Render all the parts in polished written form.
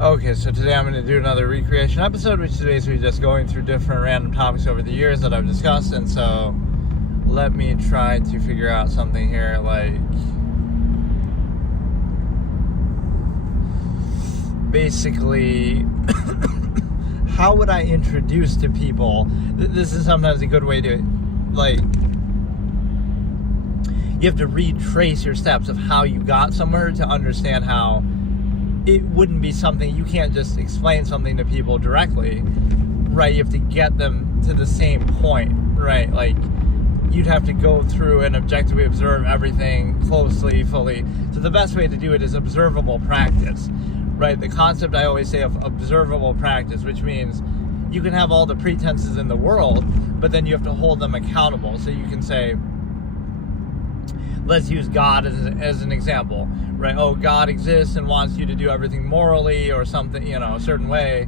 Okay, so today I'm going to do another recreation episode, which is basically just going through different random topics over the years that I've discussed. And so let me try to figure out something here, like basically how would I introduce to people? This is sometimes a good way to, like, you have to retrace your steps of how you got somewhere to understand how it wouldn't be something, you can't just explain something to people directly, right? You have to get them to the same point, right? Like, you'd have to go through and objectively observe everything closely, fully. So the best way to do it is observable practice, right? The concept I always say of observable practice, which means you can have all the pretenses in the world, but then you have to hold them accountable. So you can say, let's use God as an example, right? Oh, God exists and wants you to do everything morally or something, a certain way,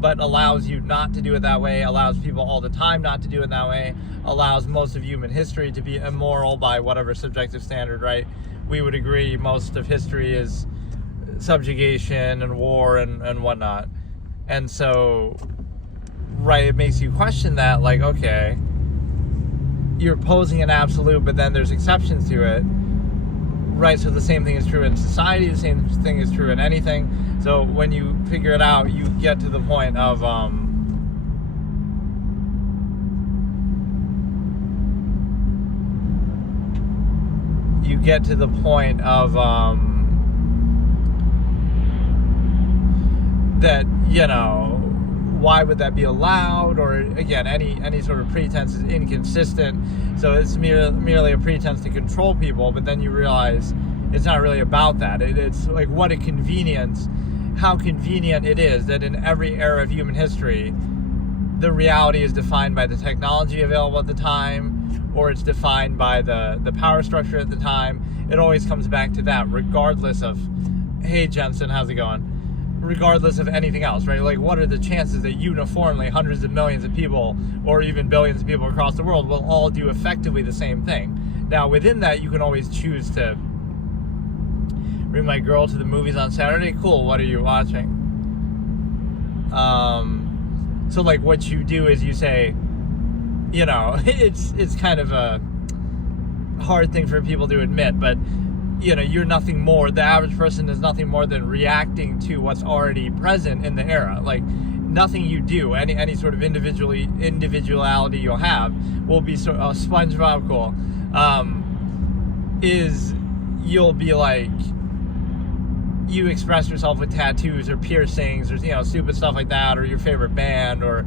but allows you not to do it that way, allows people all the time not to do it that way, allows most of human history to be immoral by whatever subjective standard, right? We would agree most of history is subjugation and war and whatnot. And so, right, it makes you question that, like, okay, you're posing an absolute, but then there's exceptions to it, right? So the same thing is true in society, the same thing is true in anything. So when you figure it out, you get to the point of that, why would that be allowed? Or again, any sort of pretense is inconsistent. So it's merely a pretense to control people, but then you realize it's not really about that. It's like, what a convenience, how convenient it is that in every era of human history, the reality is defined by the technology available at the time, or it's defined by the power structure at the time. It always comes back to that, regardless of, hey Jensen, how's it going? Regardless of anything else, right? Like, what are the chances that uniformly hundreds of millions of people, or even billions of people across the world, will all do effectively the same thing? Now, within that, you can always choose to bring my girl to the movies on Saturday. Cool, what are you watching? So, like, what you do is you say, it's kind of a hard thing for people to admit, but you're nothing more, the average person is nothing more than reacting to what's already present in the era. Like, nothing you do, any sort of individuality you'll have will be sort of SpongeBob cool. Is you'll be like, you express yourself with tattoos or piercings or stupid stuff like that, or your favorite band, or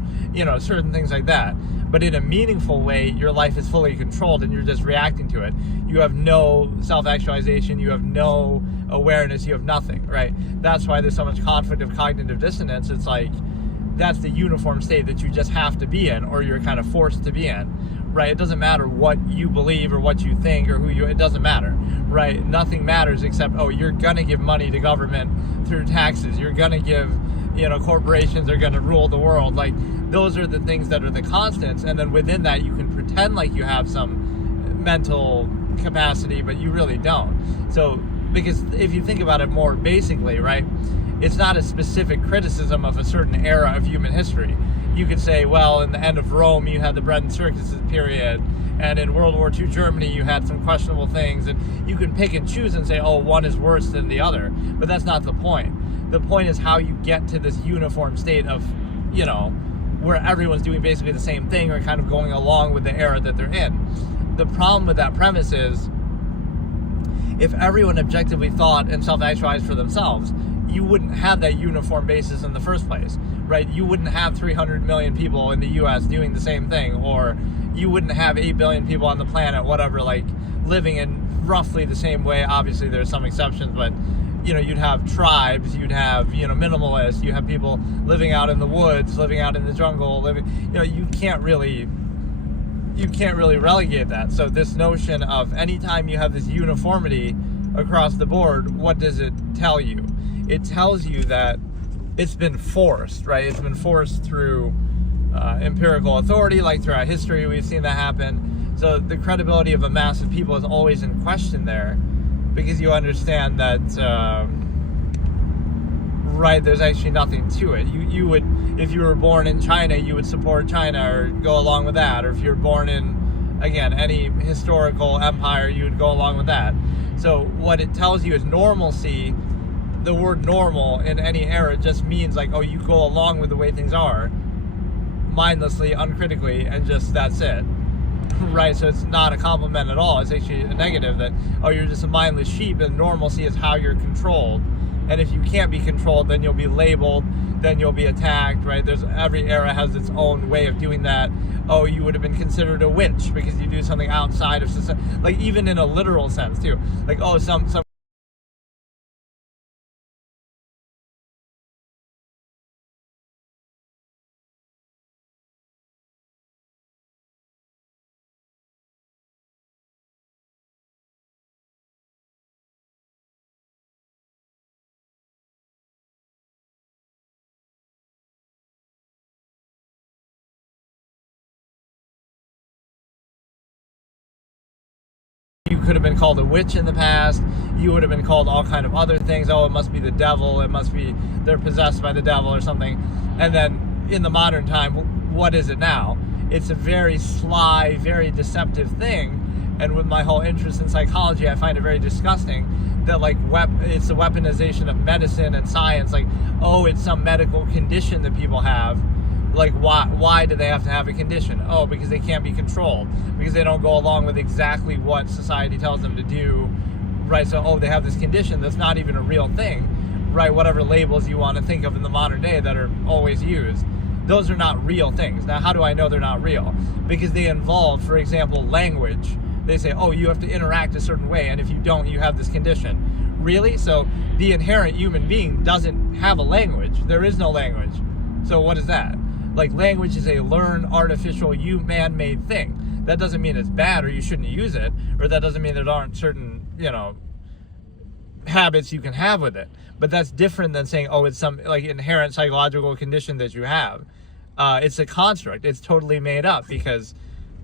certain things like that. But in a meaningful way, your life is fully controlled and you're just reacting to it. You have no self-actualization, you have no awareness, you have nothing, right? That's why there's so much conflict of cognitive dissonance. It's like, that's the uniform state that you just have to be in, or you're kind of forced to be in, right? It doesn't matter what you believe or what you think or it doesn't matter, right? Nothing matters except, you're gonna give money to government through taxes. You're gonna give, corporations are gonna rule the world. Like, those are the things that are the constants, and then within that you can pretend like you have some mental capacity, but you really don't. So, because if you think about it more basically, right, it's not a specific criticism of a certain era of human history. You could say, well, in the end of Rome you had the bread and circuses period, and in World War II Germany you had some questionable things, and you can pick and choose and say, one is worse than the other, but that's not the point. The point is how you get to this uniform state of, where everyone's doing basically the same thing or kind of going along with the era that they're in. The problem with that premise is, if everyone objectively thought and self-actualized for themselves, you wouldn't have that uniform basis in the first place, right? You wouldn't have 300 million people in the US doing the same thing, or you wouldn't have 8 billion people on the planet, whatever, like, living in roughly the same way. Obviously there's some exceptions, but you'd have tribes, you'd have, minimalists, you have people living out in the woods, living out in the jungle, you can't really relegate that. So this notion of anytime you have this uniformity across the board, what does it tell you? It tells you that it's been forced, right? It's been forced through empirical authority, like throughout history, we've seen that happen. So the credibility of a mass of people is always in question there, because you understand that right, there's actually nothing to it. You would, if you were born in China, you would support China or go along with that. Or if you're born in, again, any historical empire, you would go along with that. So what it tells you is normalcy. The word normal in any era just means like, oh, you go along with the way things are, mindlessly, uncritically, and just that's it. Right, so it's not a compliment at all. It's actually a negative that, oh, you're just a mindless sheep, and normalcy is how you're controlled. And if you can't be controlled, then you'll be labeled, then you'll be attacked, right? Every era has its own way of doing that. Oh, you would have been considered a witch because you do something outside of society. Like, even in a literal sense, too. Like, oh, some you could have been called a witch in the past. You would have been called all kind of other things. Oh, it must be the devil. It must be they're possessed by the devil or something. And then in the modern time, what is it now? It's a very sly, very deceptive thing. And with my whole interest in psychology, I find it very disgusting that like it's the weaponization of medicine and science. Like, oh, it's some medical condition that people have. Like, why do they have to have a condition? Oh, because they can't be controlled. Because they don't go along with exactly what society tells them to do, right? So, oh, they have this condition that's not even a real thing, right? Whatever labels you want to think of in the modern day that are always used. Those are not real things. Now, how do I know they're not real? Because they involve, for example, language. They say, oh, you have to interact a certain way, and if you don't, you have this condition. Really? So, the inherent human being doesn't have a language. There is no language. So, what is that? Like, language is a learned, artificial, man-made thing. That doesn't mean it's bad or you shouldn't use it, or that doesn't mean there aren't certain, habits you can have with it. But that's different than saying, oh, it's some like inherent psychological condition that you have. It's a construct. It's totally made up because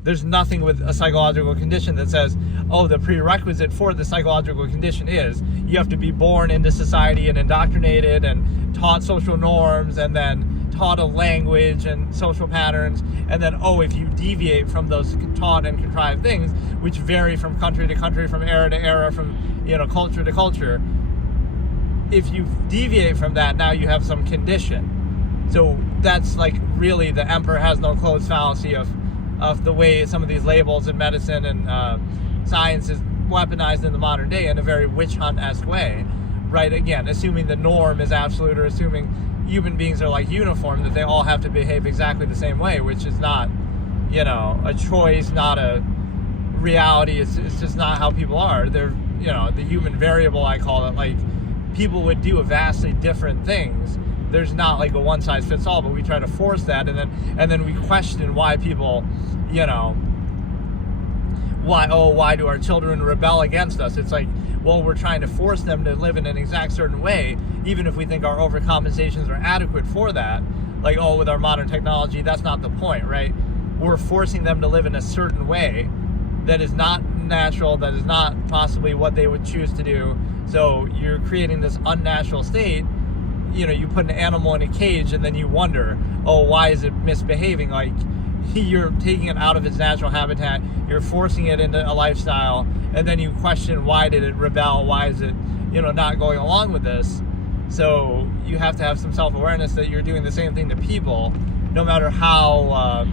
there's nothing with a psychological condition that says, oh, the prerequisite for the psychological condition is you have to be born into society and indoctrinated and taught social norms and then taught a language and social patterns, and then, oh, if you deviate from those taught and contrived things, which vary from country to country, from era to era, from culture to culture, if you deviate from that, now you have some condition. So that's like really the emperor has no clothes fallacy of the way some of these labels in medicine and science is weaponized in the modern day in a very witch hunt-esque way, right? Again, assuming the norm is absolute, or assuming human beings are like uniform, that they all have to behave exactly the same way, which is not, a choice, not a reality. It's just not how people are. They're, the human variable, I call it. Like, people would do vastly different things. There's not like a one size fits all, but we try to force that, and then we question why people, why do our children rebel against us? It's like, well, we're trying to force them to live in an exact certain way, even if we think our overcompensations are adequate for that. Like, oh, with our modern technology, that's not the point, right? We're forcing them to live in a certain way that is not natural, that is not possibly what they would choose to do. So you're creating this unnatural state. You put an animal in a cage and then you wonder, oh, why is it misbehaving? Like, you're taking it out of its natural habitat, you're forcing it into a lifestyle, and then you question, why did it rebel? Why is it, not going along with this? So you have to have some self-awareness that you're doing the same thing to people, no matter how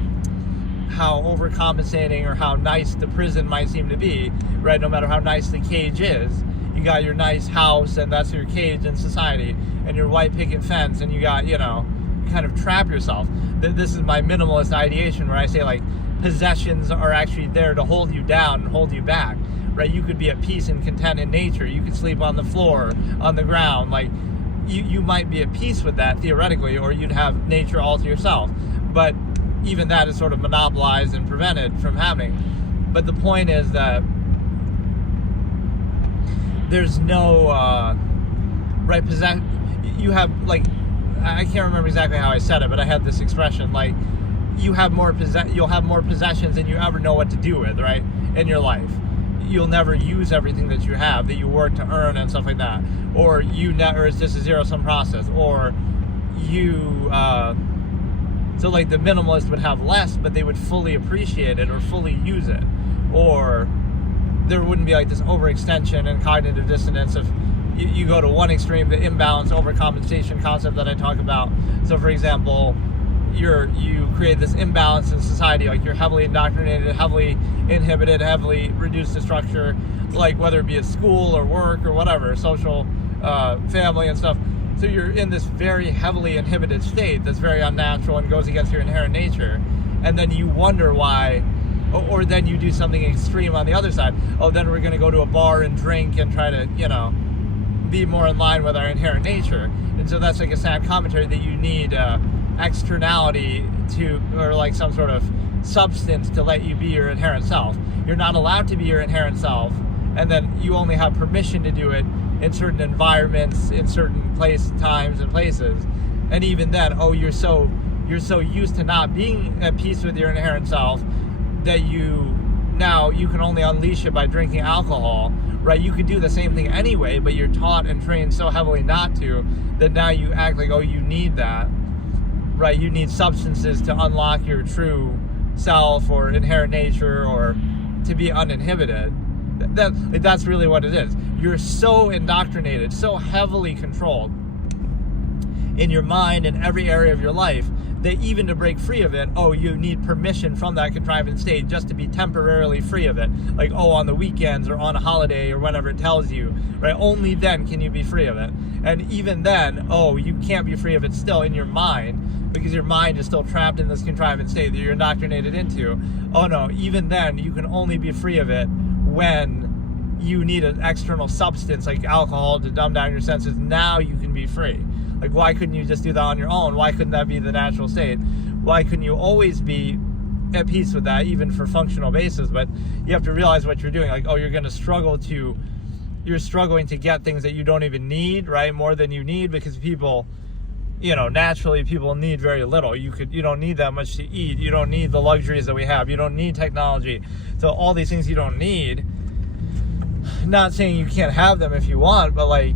overcompensating or how nice the prison might seem to be, right? No matter how nice the cage is, you got your nice house, and that's your cage in society, and your white picket fence, and you got, you kind of trap yourself. This is my minimalist ideation, where I say, like, possessions are actually there to hold you down and hold you back, right? You could be at peace and content in nature. You could sleep on the floor, on the ground. Like, you might be at peace with that theoretically, or you'd have nature all to yourself. But even that is sort of monopolized and prevented from happening. But the point is that there's no right you have, like, I can't remember exactly how I said it, but I had this expression, like, you'll have more possessions than you ever know what to do with, right, in your life. you'll never use everything that you have, that you work to earn and stuff like that, or it's just a zero-sum process, or so like the minimalist would have less, but they would fully appreciate it or fully use it, or there wouldn't be like this overextension and cognitive dissonance of you go to one extreme, the imbalance overcompensation concept that I talk about. So for example, you create this imbalance in society, like you're heavily indoctrinated, heavily inhibited, heavily reduced to structure, like whether it be at school or work or whatever, social, family and stuff. So you're in this very heavily inhibited state that's very unnatural and goes against your inherent nature, and then you wonder why, or then you do something extreme on the other side. Oh, then we're going to go to a bar and drink and try to, be more in line with our inherent nature. And so that's like a sad commentary that you need externality or like some sort of substance to let you be your inherent self. You're not allowed to be your inherent self, and then you only have permission to do it in certain environments, in certain times and places. And even then, you're so used to not being at peace with your inherent self that you can only unleash it by drinking alcohol, right? You could do the same thing anyway, but you're taught and trained so heavily not to, that now you act like, you need that, right? You need substances to unlock your true self or inherent nature, or to be uninhibited. That's really what it is. You're so indoctrinated, so heavily controlled in your mind and every area of your life, that even to break free of it, you need permission from that contrivance state just to be temporarily free of it. Like, on the weekends or on a holiday or whenever it tells you, right? Only then can you be free of it. And even then, you can't be free of it still in your mind, because your mind is still trapped in this contrivance state that you're indoctrinated into. No, even then, you can only be free of it when you need an external substance like alcohol to dumb down your senses. Now you can be free. Like, why couldn't you just do that on your own? Why couldn't that be the natural state? Why couldn't you always be at peace with that, even for functional basis? But you have to realize what you're doing. Like, you're struggling to get things that you don't even need, right? More than you need, because people, naturally people need very little. You don't need that much to eat. You don't need the luxuries that we have. You don't need technology. So all these things you don't need. Not saying you can't have them if you want, but like,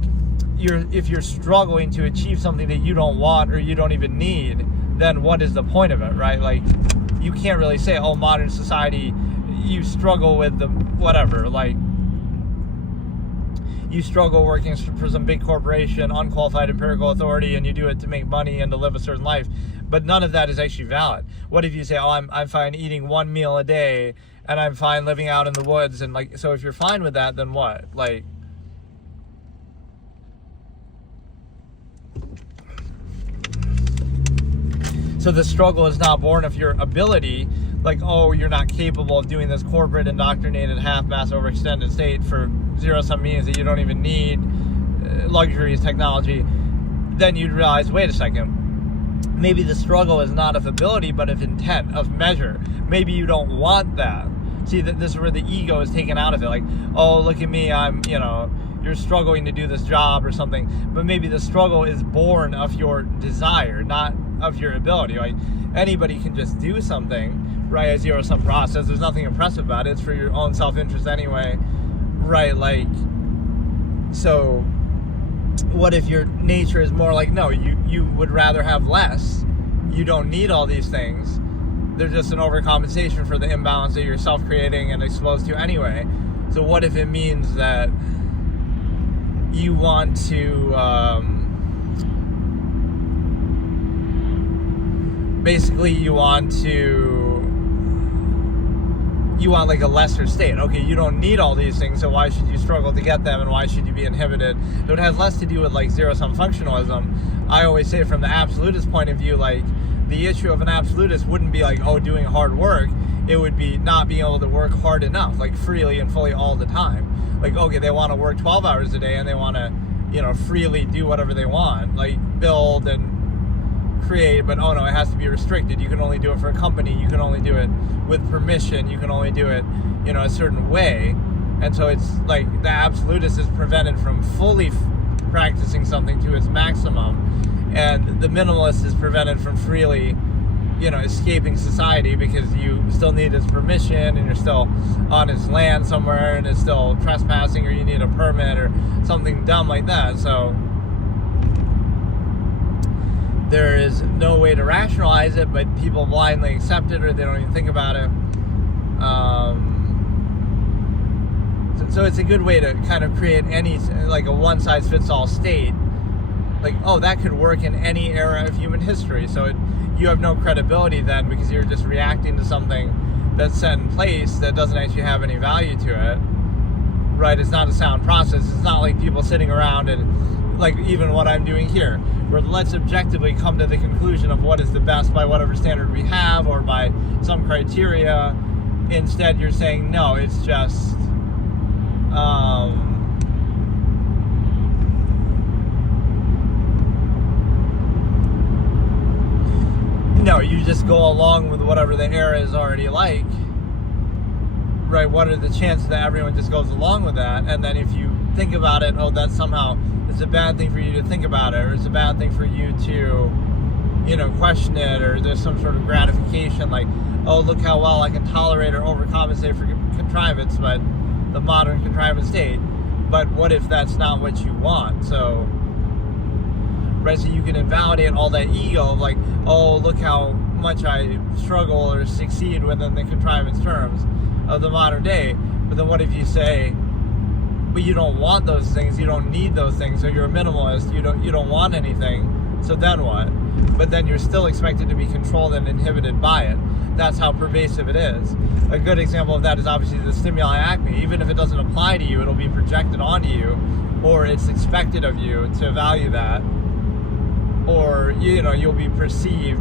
if you're struggling to achieve something that you don't want or you don't even need, then what is the point of it, right? Like, you can't really say, modern society, you struggle with the whatever, like, you struggle working for some big corporation, unqualified empirical authority, and you do it to make money and to live a certain life. But none of that is actually valid. What if you say, I'm fine eating one meal a day, and I'm fine living out in the woods, and like, so if you're fine with that, then what? Like, so the struggle is not born of your ability, like, you're not capable of doing this corporate indoctrinated half-mass overextended state for zero-sum means that you don't even need, luxuries, technology. Then you'd realize, wait a second, maybe the struggle is not of ability, but of intent, of measure. Maybe you don't want that. See, that this is where the ego is taken out of it. Like, look at me, you're struggling to do this job or something. But maybe the struggle is born of your desire, not of your ability. Like, anybody can just do something, right? A zero-sum process. There's nothing impressive about it. It's for your own self-interest anyway, right? Like, so what if your nature is more like, no, you would rather have less. You don't need all these things. They're just an overcompensation for the imbalance that you're self-creating and exposed to anyway. So what if it means that you want to basically you want like a lesser state? Okay, you don't need all these things, so why should you struggle to get them, and why should you be inhibited? So it has less to do with like zero-sum functionalism. I always say, from the absolutist point of view, like, the issue of an absolutist wouldn't be like, doing hard work. It would be not being able to work hard enough, like freely and fully all the time. Like, okay, they want to work 12 hours a day and they want to, freely do whatever they want, like build and create, but no, it has to be restricted. You can only do it for a company. You can only do it with permission. You can only do it, a certain way. And so it's like the absolutist is prevented from fully practicing something to its maximum, and the minimalist is prevented from freely escaping society because you still need his permission and you're still on his land somewhere and it's still trespassing, or you need a permit or something dumb like that. So there is no way to rationalize it, but people blindly accept it, or they don't even think about it. So it's a good way to kind of create a one-size-fits-all state. That could work in any era of human history. So you have no credibility then, because you're just reacting to something that's set in place that doesn't actually have any value to it. Right? It's not a sound process. It's not like people sitting around and, even what I'm doing here, where let's objectively come to the conclusion of what is the best by whatever standard we have or by some criteria. Instead, you're saying, no, it's just... No, you just go along with whatever the era is already like. Right? What are the chances that everyone just goes along with that? And then if you think about it, that's somehow, it's a bad thing for you to think about it, or it's a bad thing for you to, question it, or there's some sort of gratification, look how well I can tolerate or overcompensate for contrivance, but the modern contrivance state. But what if that's not what you want? So you can invalidate all that ego of look how much I struggle or succeed within the contrivance terms of the modern day. But then what if you say, but you don't want those things, you don't need those things, so you're a minimalist, you don't want anything, so then what? But then you're still expected to be controlled and inhibited by it. That's how pervasive it is. A good example of that is obviously the stimuli acme. Even if it doesn't apply to you, it'll be projected onto you, or it's expected of you to value that, or you'll be perceived.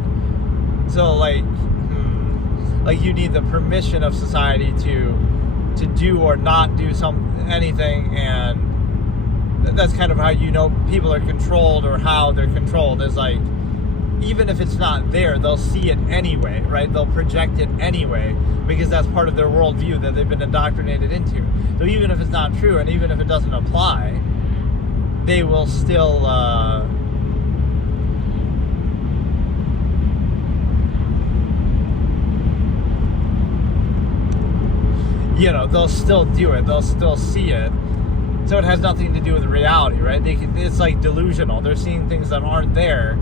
So you need the permission of society to do or not do anything, and that's kind of how people are controlled, or how they're controlled is even if it's not there, they'll see it anyway, right? They'll project it anyway, because that's part of their worldview that they've been indoctrinated into. So even if it's not true, and even if it doesn't apply, they will still they'll still do it, they'll still see it. So it has nothing to do with reality, right? It's delusional. They're seeing things that aren't there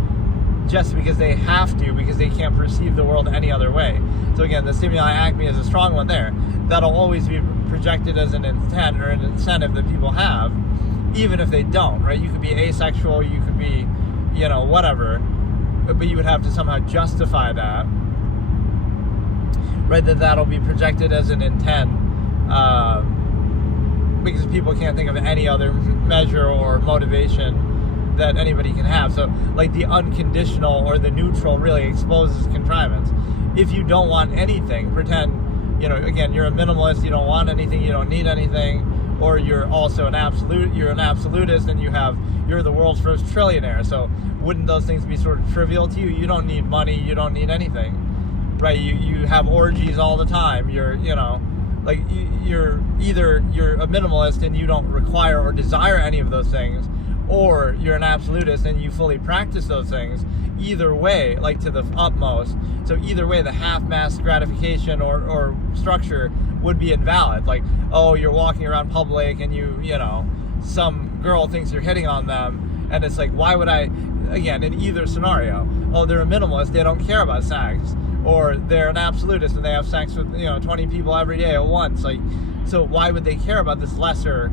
just because they have to, because they can't perceive the world any other way. So again, the stimuli acme is a strong one there. That'll always be projected as an intent or an incentive that people have, even if they don't, right? You could be asexual, you could be, whatever, but you would have to somehow justify that, right? That'll be projected as an intent, because people can't think of any other measure or motivation that anybody can have. So the unconditional or the neutral really exposes contrivance. If you don't want anything, pretend, again, you're a minimalist, you don't want anything, you don't need anything, or you're also an absolutist and you're the world's first trillionaire. So wouldn't those things be sort of trivial to you? You don't need money, you don't need anything, right? You have orgies all the time. You're you're a minimalist and you don't require or desire any of those things, or you're an absolutist and you fully practice those things. Either way, to the utmost. So either way, the half-mass gratification or structure would be invalid. You're walking around public and some girl thinks you're hitting on them, and it's why would I, again, in either scenario, they're a minimalist, they don't care about sex, or they're an absolutist and they have sex with 20 people every day at once. So why would they care about this lesser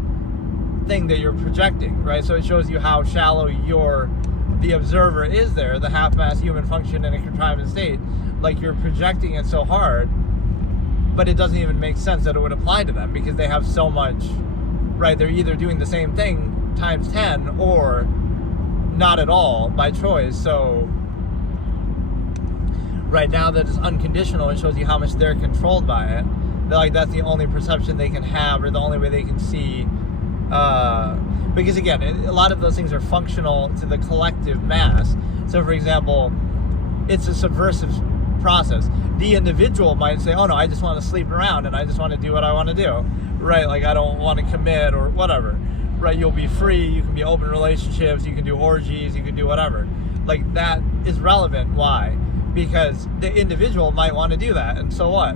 thing that you're projecting, right? So it shows you how shallow the observer is there, the half-mass human function in a contrivance state. You're projecting it so hard, but it doesn't even make sense that it would apply to them, because they have so much, right? They're either doing the same thing times 10 or not at all by choice. So right now that it's unconditional, it shows you how much they're controlled by it. That's the only perception they can have, or the only way they can see. Because again, a lot of those things are functional to the collective mass. So for example, it's a subversive process. The individual might say, oh no, I just want to sleep around and I just want to do what I want to do, right? I don't want to commit or whatever, right? You'll be free, you can be open relationships, you can do orgies, you can do whatever. That is relevant. Why? because the individual might want to do that, and so what?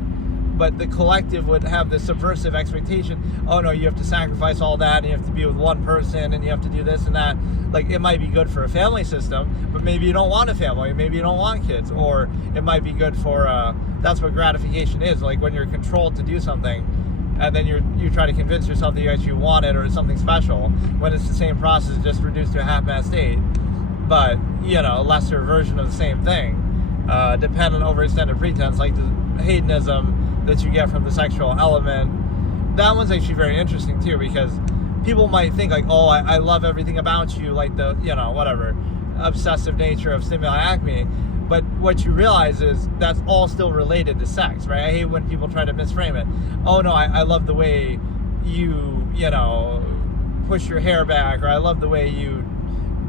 But the collective would have this subversive expectation. Oh no, you have to sacrifice all that, and you have to be with one person, and you have to do this and that. Like, it might be good for a family system, but maybe you don't want a family, maybe you don't want kids, or it might be good for, that's what gratification is, like when you're controlled to do something, and then you try to convince yourself that you actually want it, or it's something special, when it's the same process, just reduced to a half-assed state, but, a lesser version of the same thing, dependent on overextended pretense, like the hedonism that you get from the sexual element. That one's actually very interesting too, because people might think like, oh, I love everything about you, like the, whatever, obsessive nature of stimuli acme. But what you realize is that's all still related to sex, right? I hate when people try to misframe it. Oh no, I love the way you, push your hair back, or I love the way you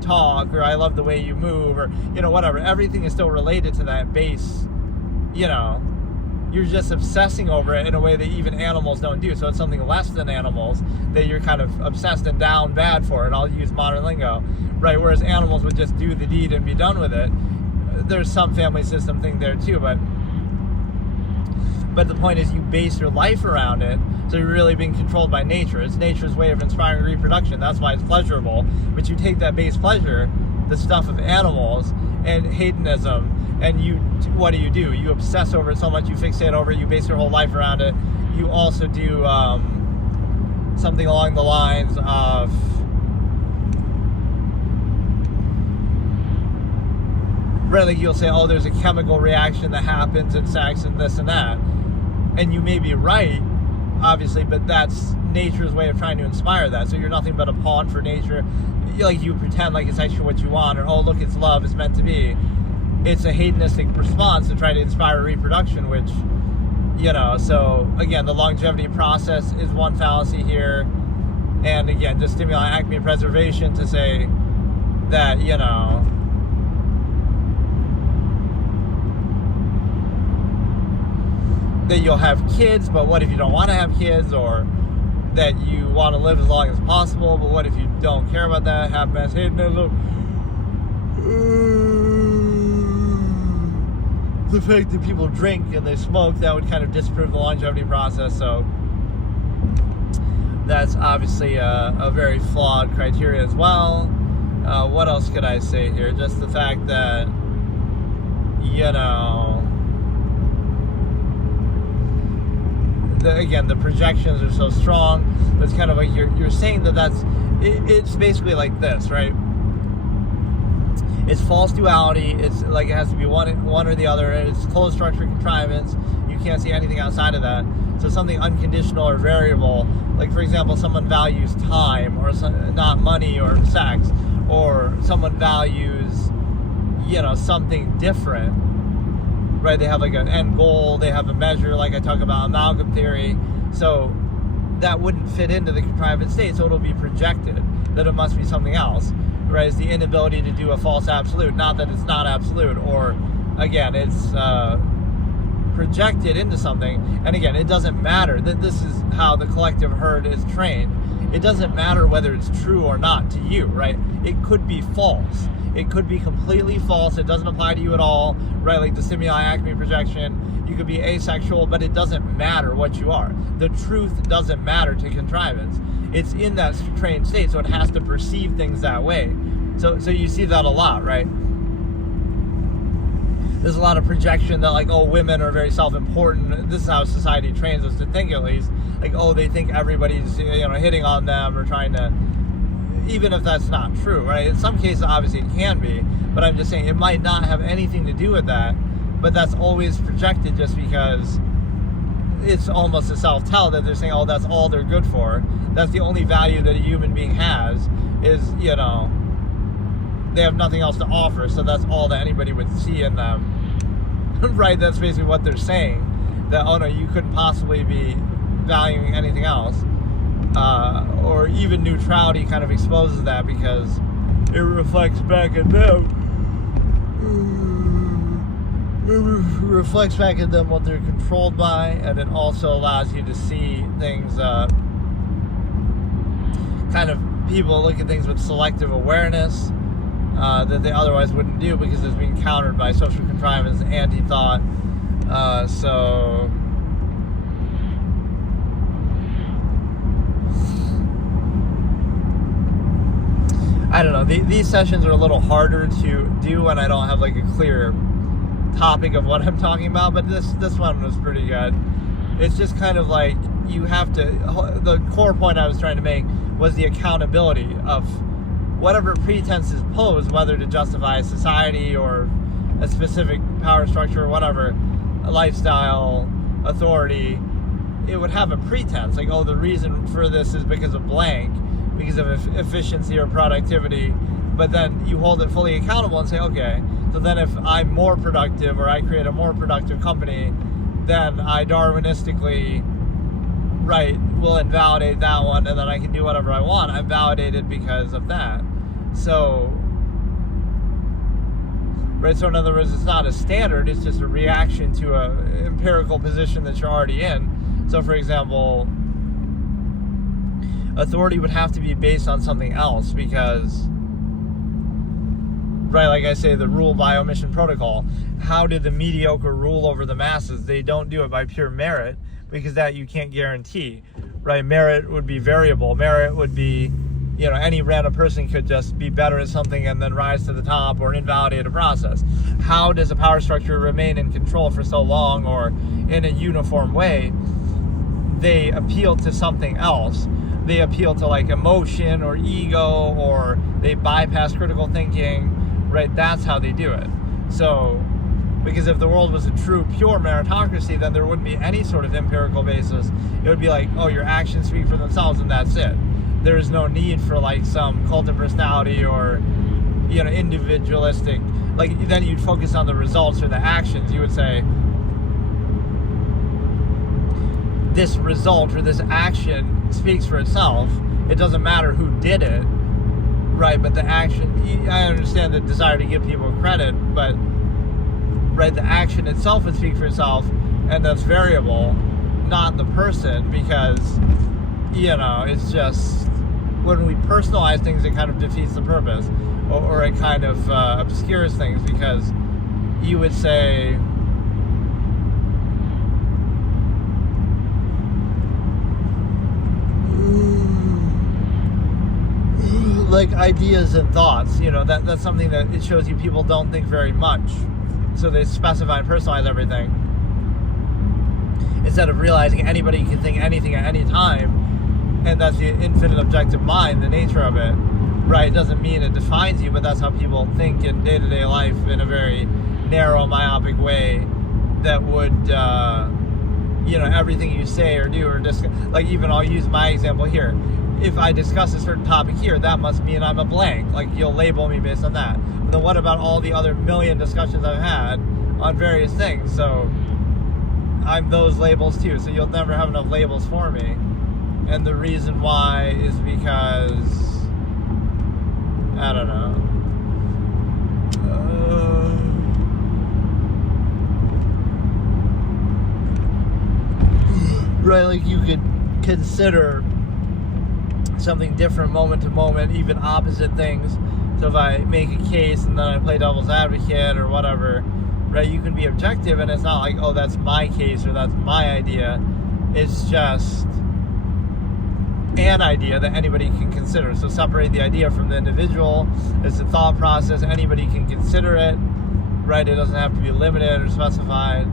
talk, or I love the way you move, or, whatever. Everything is still related to that base, You're just obsessing over it in a way that even animals don't do. So it's something less than animals that you're kind of obsessed and down bad for. And I'll use modern lingo, right? Whereas animals would just do the deed and be done with it. There's some family system thing there too, but the point is you base your life around it. So you're really being controlled by nature. It's nature's way of inspiring reproduction. That's why it's pleasurable. But you take that base pleasure, the stuff of animals and hedonism, and what do? You obsess over it so much, you fixate over it, you base your whole life around it. You also do something along the lines of really, you'll say, oh, there's a chemical reaction that happens in sex and this and that. And you may be right, obviously, but that's nature's way of trying to inspire that. So you're nothing but a pawn for nature. Like, you pretend like it's actually what you want, or, oh, look, it's love, it's meant to be. It's a hedonistic response to try to inspire reproduction, which, so again, the longevity process is one fallacy here. And again, just stimuli acme preservation to say that, that you'll have kids, but what if you don't want to have kids, or that you want to live as long as possible, but what if you don't care about that? Half-mass hedonism. The fact that people drink and they smoke, that would kind of disprove the longevity process. So that's obviously a very flawed criteria as well. What else could I say here? Just the fact that, again, the projections are so strong. It's kind of like you're saying it's basically like this, right? It's false duality. It's like it has to be one or the other. It's closed structure contrivance. You can't see anything outside of that. So something unconditional or variable, like for example, someone values time, or not money or sex, or someone values, something different, right? They have like an end goal. They have a measure, like I talk about amalgam theory. So that wouldn't fit into the contrivance state. So it'll be projected that it must be something else. Right, it's the inability to do a false absolute, not that it's not absolute, or again, it's projected into something. And again, it doesn't matter. That this is how the collective herd is trained. It doesn't matter whether it's true or not to you, right? It could be false. It could be completely false. It doesn't apply to you at all, right? Like the stimuli acme projection. You could be asexual, but it doesn't matter what you are. The truth doesn't matter to contrivance. It's in that trained state, so it has to perceive things that way. So you see that a lot, right? There's a lot of projection that, like, oh, women are very self-important. This is how society trains us to think, at least. Like, oh, they think everybody's, hitting on them or trying to, even if that's not true, right? In some cases, obviously, it can be. But I'm just saying it might not have anything to do with that. But that's always projected just because it's almost a self-tell that they're saying, oh, that's all they're good for. That's the only value that a human being has is, they have nothing else to offer, so that's all that anybody would see in them. Right, that's basically what they're saying. That, oh no, you couldn't possibly be valuing anything else. Or even neutrality kind of exposes that because it reflects back at them. It reflects back at them what they're controlled by, and it also allows you to see things, kind of, people look at things with selective awareness, that they otherwise wouldn't do because it's being countered by social contrivance, anti-thought. So I don't know. These sessions are a little harder to do when I don't have like a clear topic of what I'm talking about, but this one was pretty good. It's just kind of like you have to, the core point I was trying to make was the accountability of whatever pretenses posed, whether to justify a society or a specific power structure or whatever, a lifestyle, authority. It would have a pretense, like, oh, the reason for this is because of blank, because of efficiency or productivity, but then you hold it fully accountable and say, okay, so then if I'm more productive or I create a more productive company, then I Darwinistically, right, will invalidate that one, and then I can do whatever I want. I'm validated because of that. So, right, so in other words, it's not a standard, it's just a reaction to an empirical position that you're already in. So, for example, authority would have to be based on something else because, right, like I say, the rule by omission protocol. How did the mediocre rule over the masses? They don't do it by pure merit because that you can't guarantee, right? Merit would be variable. Merit would be, you know, any random person could just be better at something and then rise to the top or invalidate a process. How does a power structure remain in control for so long or in a uniform way? They appeal to something else. They appeal to like emotion or ego, or they bypass critical thinking, right? That's how they do it. So, because if the world was a true, pure meritocracy, then there wouldn't be any sort of empirical basis. It would be like, oh, your actions speak for themselves and that's it. There is no need for like some cult of personality or, you know, individualistic, like then you'd focus on the results or the actions. You would say, this result or this action speaks for itself. It doesn't matter who did it, right? But the action, I understand the desire to give people credit, but right, the action itself would speak for itself, and that's variable, not the person, because, you know, it's just, when we personalize things, it kind of defeats the purpose, or it kind of obscures things, because you would say, like ideas and thoughts, you know, that's something that it shows you people don't think very much. So they specify and personalize everything. Instead of realizing anybody can think anything at any time, and that's the infinite objective mind, the nature of it, right? It doesn't mean it defines you, but that's how people think in day-to-day life in a very narrow, myopic way that would, you know, everything you say or do or discuss, like even I'll use my example here. If I discuss a certain topic here, that must mean I'm a blank. Like, you'll label me based on that. But then what about all the other million discussions I've had on various things? So I'm those labels too. So you'll never have enough labels for me. And the reason why is because, I don't know. Right, like you could consider something different moment to moment, even opposite things. So if I make a case and then I play devil's advocate or whatever, right, you can be objective, and it's not like, oh, that's my case or that's my idea. It's just an idea that anybody can consider. So separate the idea from the individual. It's a thought process. Anybody can consider it, right? It doesn't have to be limited or specified.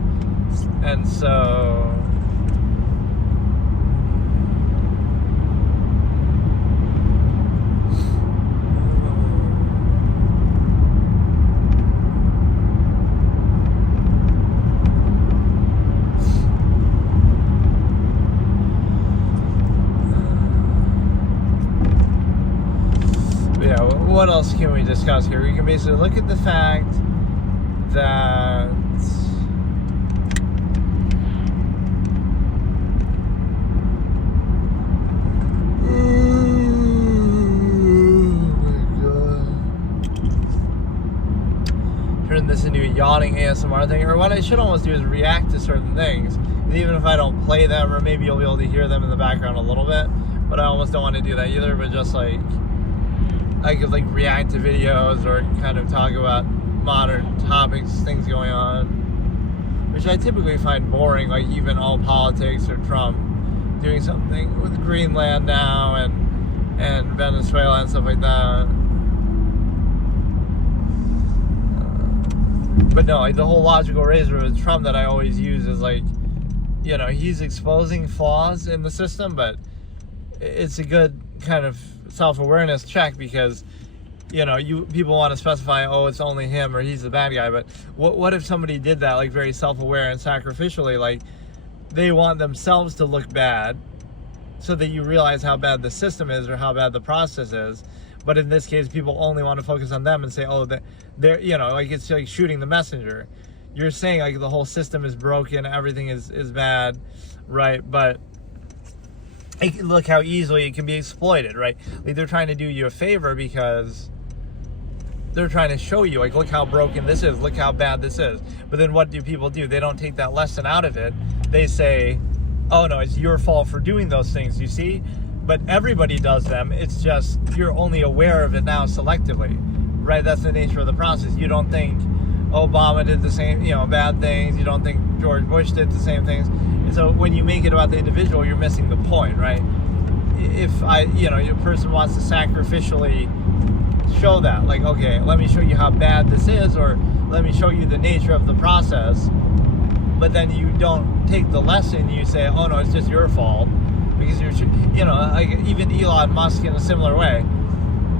And so, what else can we discuss here? We can basically look at the fact that turn this into a yawning ASMR thing, or what I should almost do is react to certain things, even if I don't play them, or maybe you'll be able to hear them in the background a little bit, but I almost don't want to do that either, but just like I could like react to videos or kind of talk about modern topics, things going on, which I typically find boring, like even all politics or Trump doing something with Greenland now and Venezuela and stuff like that. But no, like the whole logical razor with Trump that I always use is like, you know, he's exposing flaws in the system, but it's a good kind of self-awareness check because, you know, people want to specify, oh, it's only him or he's the bad guy. But what if somebody did that, like very self-aware and sacrificially, like they want themselves to look bad so that you realize how bad the system is or how bad the process is. But in this case, people only want to focus on them and say, oh, they're, you know, like it's like shooting the messenger. You're saying like the whole system is broken, everything is bad, right? But look how easily it can be exploited, right? Like they're trying to do you a favor because they're trying to show you, like, look how broken this is, look how bad this is. But then what do people do? They don't take that lesson out of it. They say, oh no, it's your fault for doing those things, you see? But everybody does them. It's just you're only aware of it now selectively, right? That's the nature of the process. You don't think Obama did the same, you know, bad things. You don't think George Bush did the same things. And so when you make it about the individual, you're missing the point, right? If a person wants to sacrificially show that, like, okay, let me show you how bad this is, or let me show you the nature of the process, but then you don't take the lesson, you say, oh no, it's just your fault, because you're, you know, like even Elon Musk in a similar way,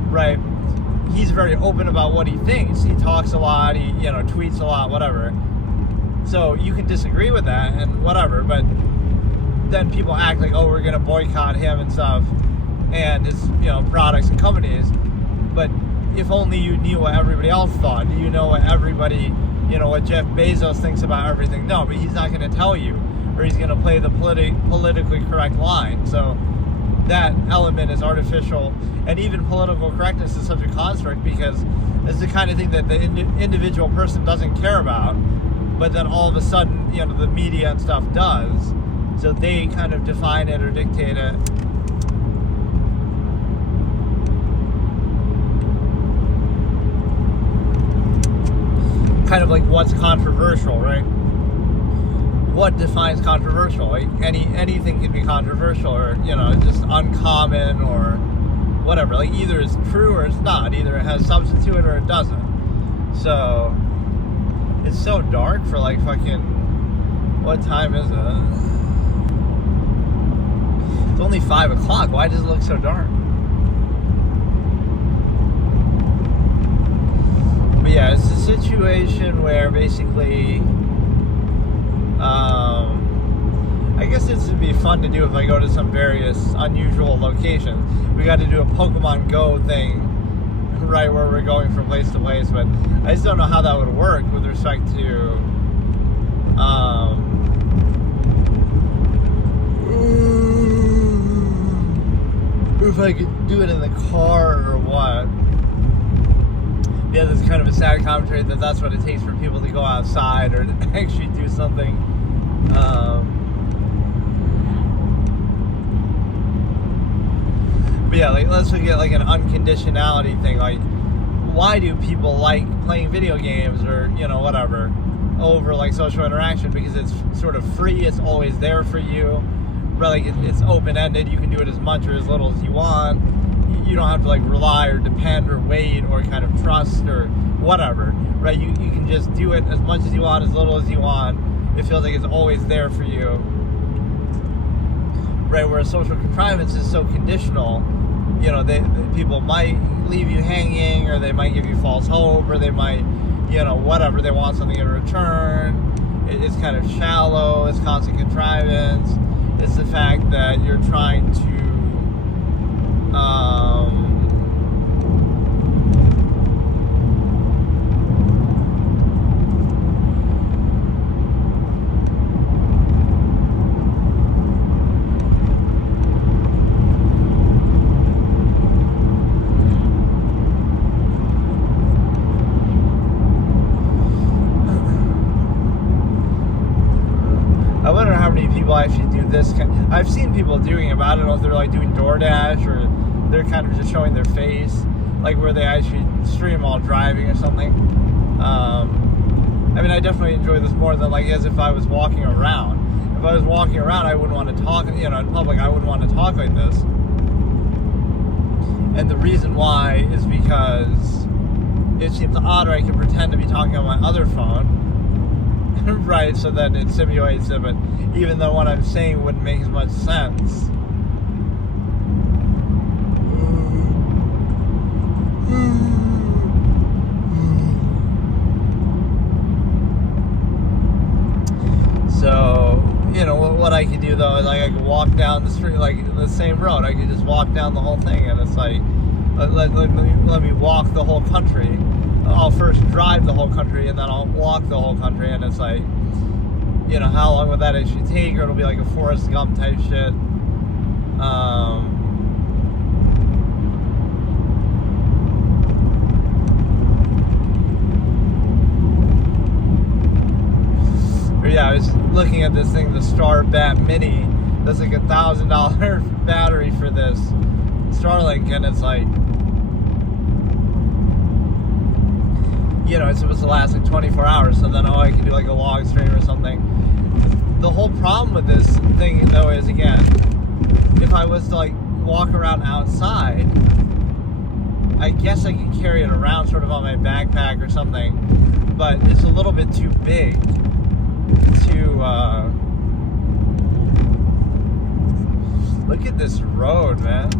right? He's very open about what he thinks. He talks a lot, he, you know, tweets a lot, whatever. So you can disagree with that and whatever, but then people act like, oh, we're going to boycott him and stuff and his, you know, products and companies. But if only you knew what everybody else thought. Do you know what everybody, you know, what Jeff Bezos thinks about everything? No, but he's not going to tell you, or he's going to play the politically correct line. So that element is artificial, and even political correctness is such a construct because it's the kind of thing that the individual person doesn't care about, but then all of a sudden, you know, the media and stuff does. So they kind of define it or dictate it. Kind of like what's controversial, right? What defines controversial? Like anything can be controversial, or, you know, just uncommon or whatever. Like either it's true or it's not. Either it has substance to it or it doesn't. So it's so dark for like fucking, what time is it? It's only 5 o'clock. Why does it look so dark? But yeah, it's a situation where basically, I guess this would be fun to do if I go to some various unusual locations. We got to do a Pokemon Go thing, right, where we're going from place to place, but I just don't know how that would work with respect to, if I could do it in the car or what. Yeah, there's kind of a sad commentary that that's what it takes for people to go outside or to actually do something. But yeah, like let's look at like an unconditionality thing. Like, why do people like playing video games or, you know, whatever, over like social interaction? Because it's sort of free. It's always there for you. Right? Like it's open-ended. You can do it as much or as little as you want. You don't have to like rely or depend or wait or kind of trust or whatever, right? You can just do it as much as you want, as little as you want. It feels like it's always there for you, right? Whereas social contrivance is so conditional. You know, people might leave you hanging, or they might give you false hope, or they might, you know, whatever, they want something in return. It's kind of shallow. It's constant contrivance. It's the fact that you're trying to I wonder how many people actually do this. I've seen people doing it, but I don't know if they're like doing DoorDash or they're kind of just showing their face. like where they actually stream while driving or something. I mean, I definitely enjoy this more than like as if I was walking around. If I was walking around, I wouldn't want to talk, in public, I wouldn't want to talk like this. And the reason why is because it seems odd, or I can pretend to be talking on my other phone, right, so that it simulates it, but even though what I'm saying wouldn't make as much sense. So, what I could do though is like I could walk down the street, like the same road. I could just walk down the whole thing, and it's like, let me walk the whole country. I'll first drive the whole country, and then I'll walk the whole country, and it's like, how long would that actually take? Or it'll be like a Forrest Gump type shit. Yeah, I was looking at this thing, the Star Bat Mini. That's like $1,000 battery for this Starlink, and it's like, it's supposed to last like 24 hours. So then, I can do like a log stream or something. The whole problem with this thing, though, is again, if I was to like walk around outside, I guess I could carry it around sort of on my backpack or something, but it's a little bit too big to look at this road, man.